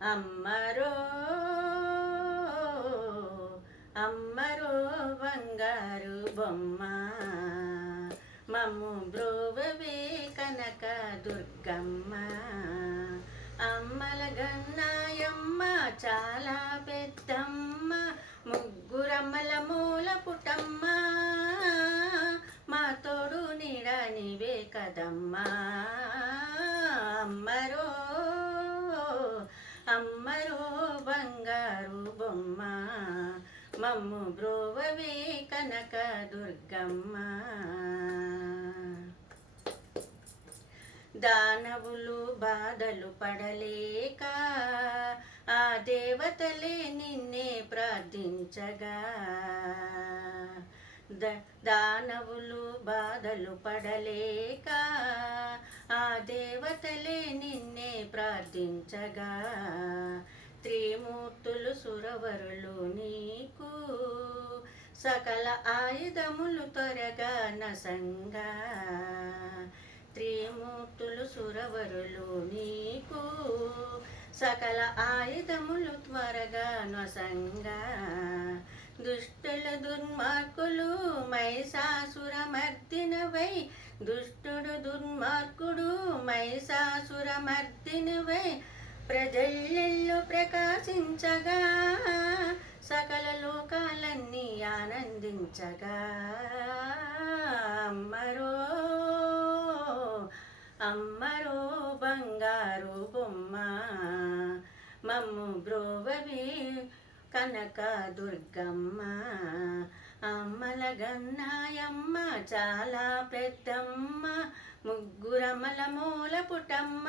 అమ్మరో అమ్మరో బంగారు బొమ్మ మమ్ము బ్రోవవే కనక దుర్గమ్మ. అమ్మల గన్నాయమ్మ చాలా పెద్దమ్మ, ముగ్గురమ్మల మూల పుటమ్మ, మా తోడు నీడ నీవే కదమ్మా. అమ్మరో అమ్మరో బంగారు బొమ్మ మమ్ము బ్రోవవే కనక దుర్గమ్మ. దానవులు బాధలు పడలేక ఆ దేవతలే నిన్నే ప్రార్థించగా, దానవులు బాధలు పడలేక ఆ దేవతలే నిన్నే ప్రార్థించగా, త్రిమూర్తులు సురవరులు నీకు సకల ఆయుధములు త్వరగా నసంగా, త్రిమూర్తులు సురవరులు నీకు సకల ఆయుధములు త్వరగా నసంగా, దుష్టుల దుర్మార్గులు మహిషాసురమర్దినవై, దుష్టుడు దుర్మార్గుడు మహిషాసురమర్దినవై ప్రజల్లో ప్రకాశించగా, సకల లోకాలన్నీ ఆనందించగా. అమ్మరో అమ్మరో బంగారు బొమ్మ మమ్ము బ్రోవవే కనక దుర్గమ్మ. అమ్మల గన్నాయమ్మ చాలా పెద్దమ్మ, ముగ్గురమ్మల మూల పుటమ్మ,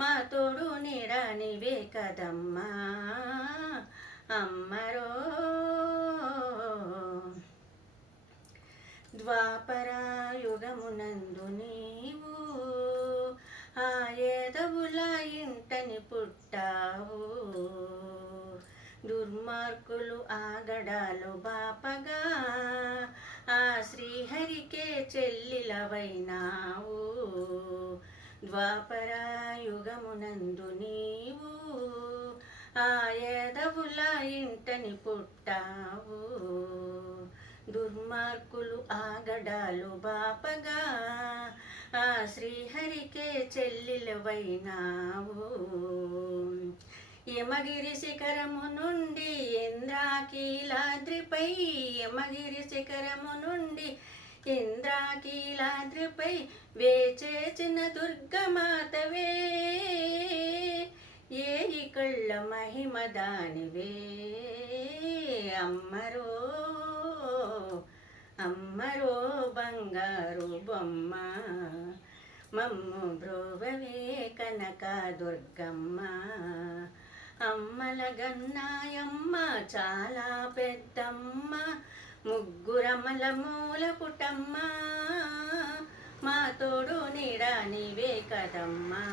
మా తోడు నీడ నీవే కదమ్మా. అమ్మరో ద్వాపరాయుగమునందు నీవు ఆ ఏదవుల ఇంటని పుట్టావు, దుర్మార్గులు ఆగడాలు బాపగా ఆ శ్రీహరికే చెల్లిలవైనావు. ద్వాపరాయుగమునందు నీవు ఆ ఏదవుల ఇంటని పుట్టావు, దుర్మార్గులు ఆగడాలు బాపగా ఆ శ్రీహరికే చెల్లిలవైనావు. యమగిరి శిఖరము నుండి ఇంద్రాకీలాద్రిపై, యమగిరి శిఖరము నుండి ఇంద్రాకీలాద్రిపై వేచేచిన దుర్గమాతవే, ఏయి కళ్ళ మహిమ దానివే. అమ్మరో అమ్మరో బంగారు బొమ్మ మమ్ము బ్రోవవే కనక దుర్గమ్మ. అమ్మల గన్నాయమ్మ చాలా పెద్దమ్మ, ముగ్గురమ్మల మూల పుటమ్మ, మా తోడు నీడ నీవే కదమ్మా.